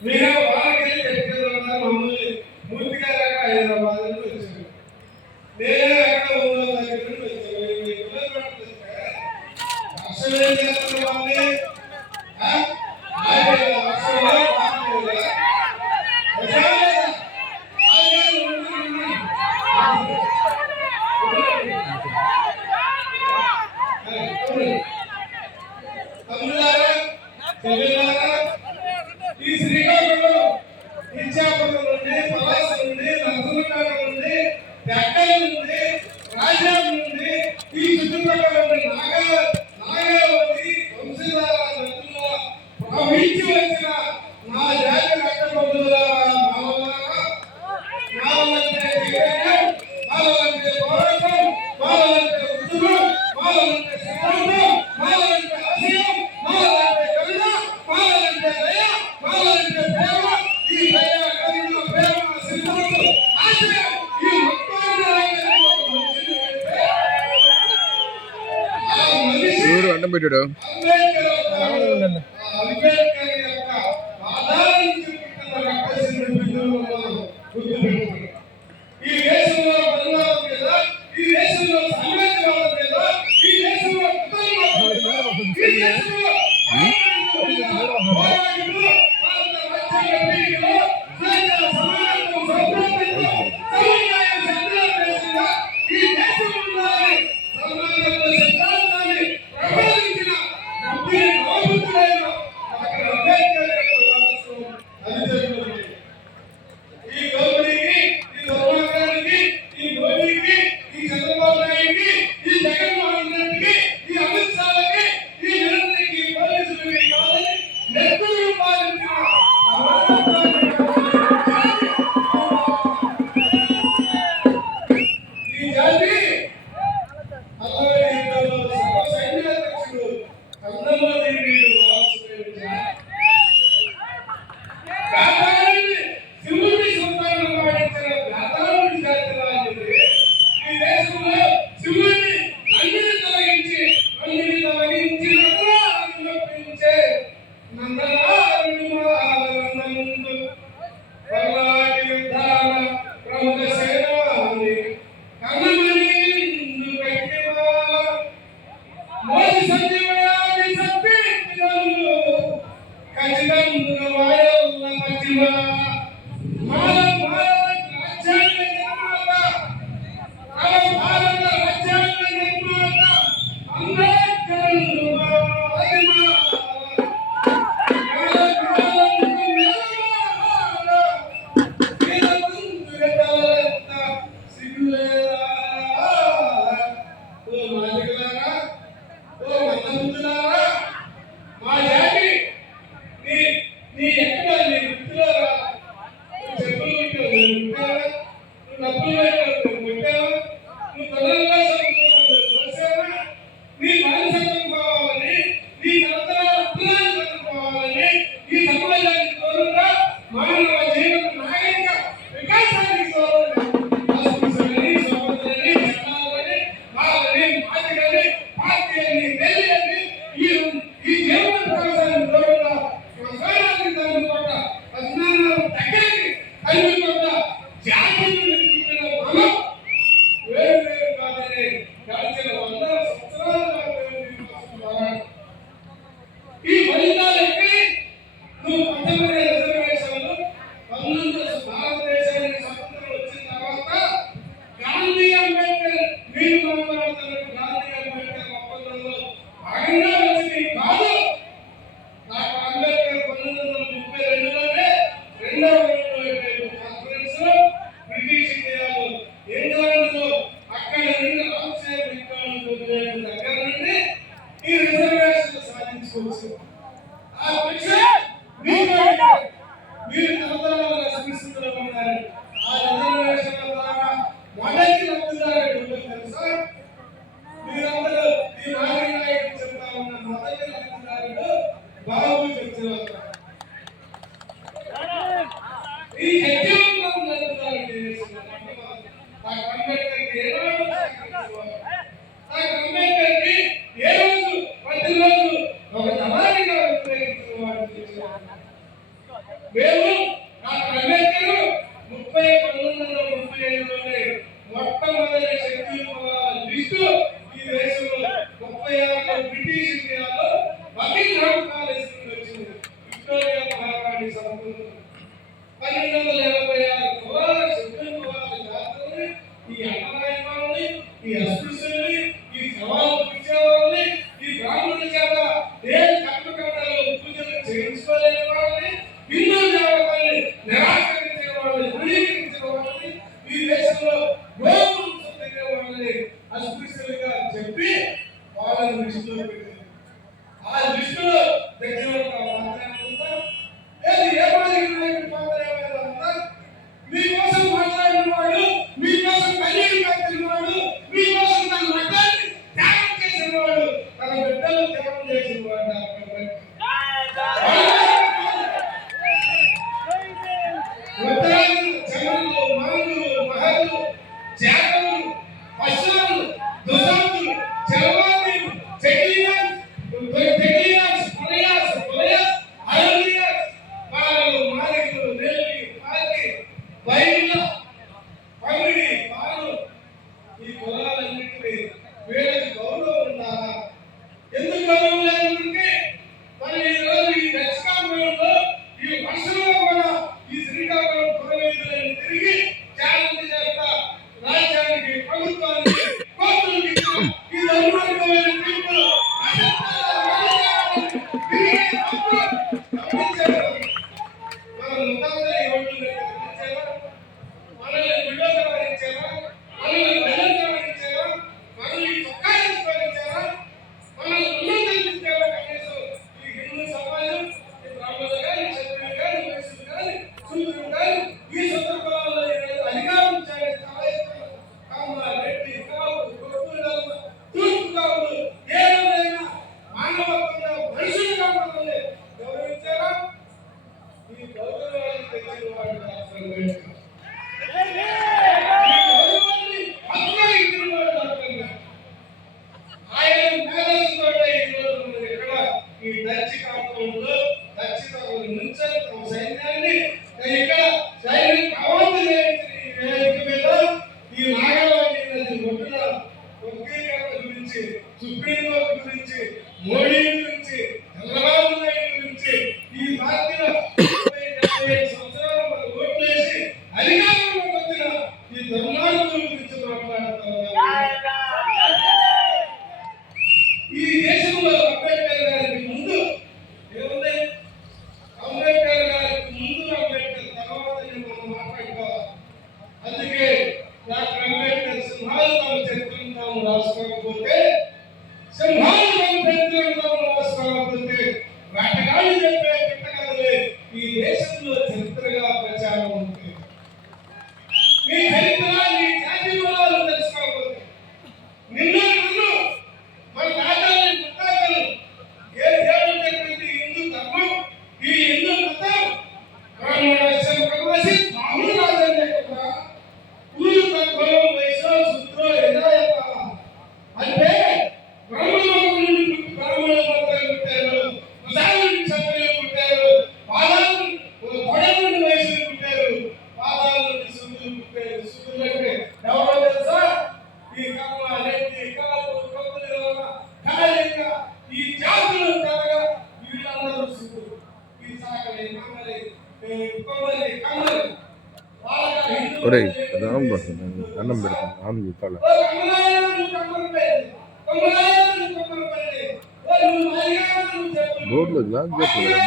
మీరు వాళ్ళకి పెట్టిన మమ్మల్ని పూర్తిగా లెక్క ఈ శ్రీకాకుళం ఇచ్చాపురం నుండి పలాస నుండి నరసనగర్ నుండి దగ్గర నుండి రాజధాని నుండి ఈ చుట్టుపక్కల പോയിട്ടോ grande ఎందుకు সকল Amen. రోడ్లు లాక్ చెప్పలేదు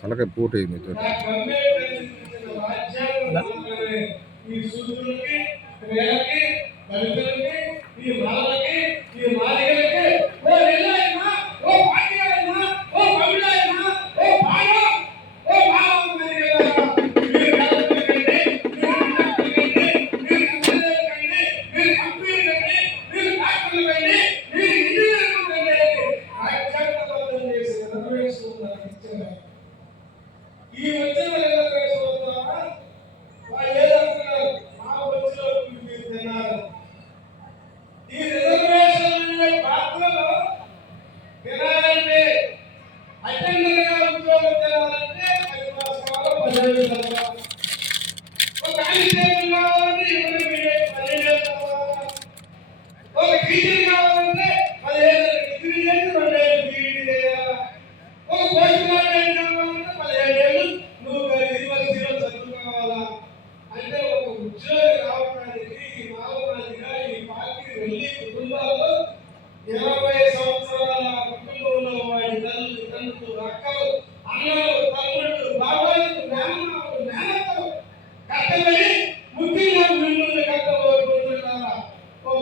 తలకాయ పూట అయింది మీతో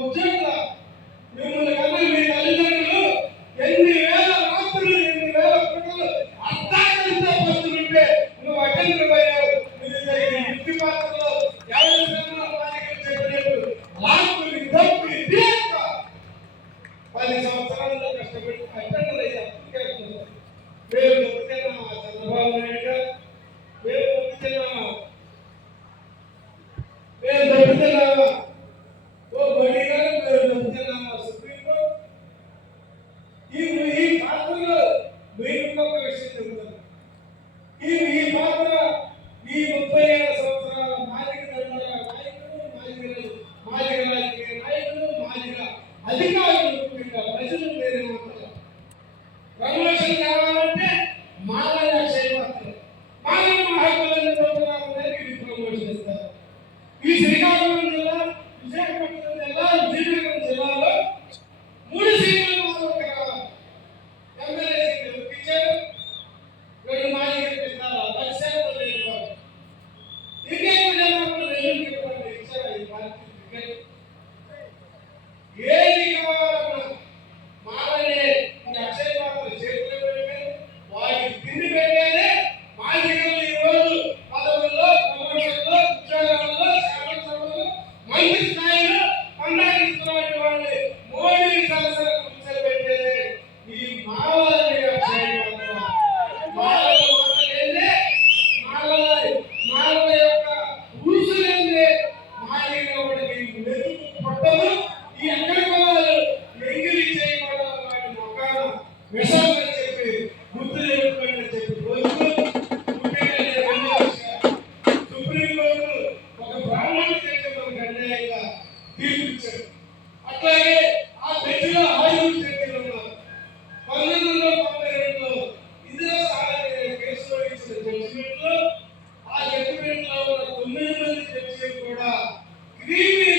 ఉద్యోగుల తొమ్మిది మంది చర్చి కూడా గ్రీవీ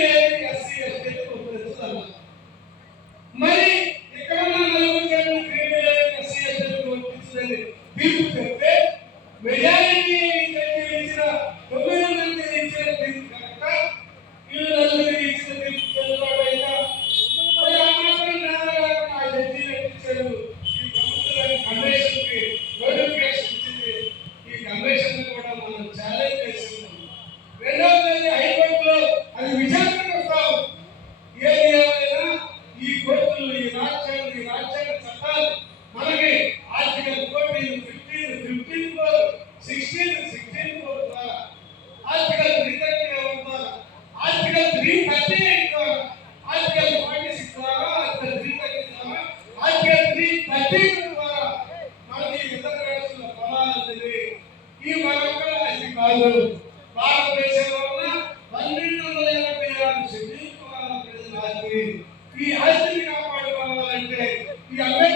ఈ ఆస్తిని కాపాడుకోవాలంటే ఈ అమ్మే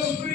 Holy Spirit.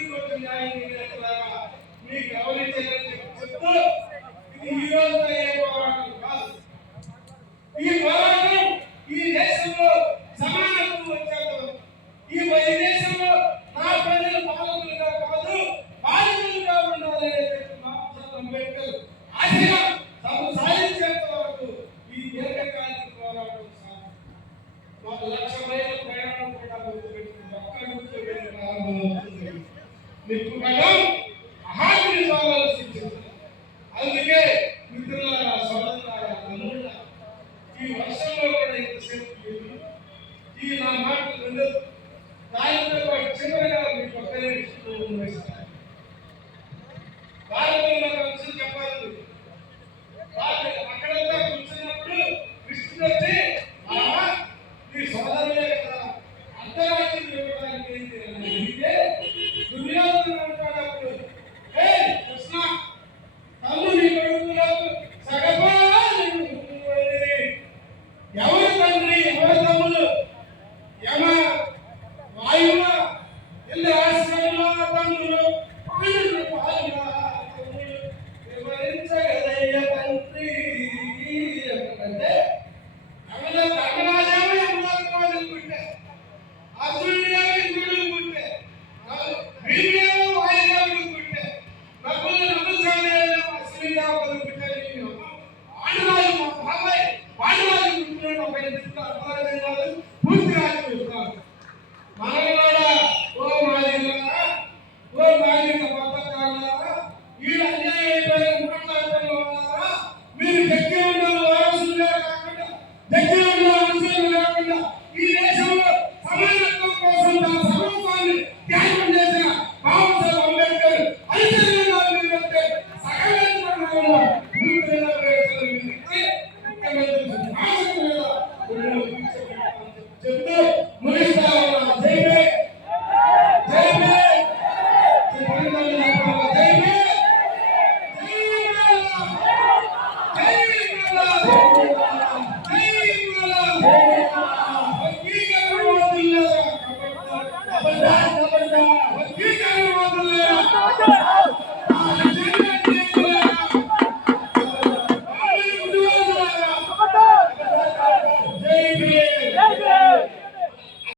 పూర్తిగా చూస్తాం మాయవాడ ఓ మాయ ఓ మాయ పథకాల ఈ Yo creo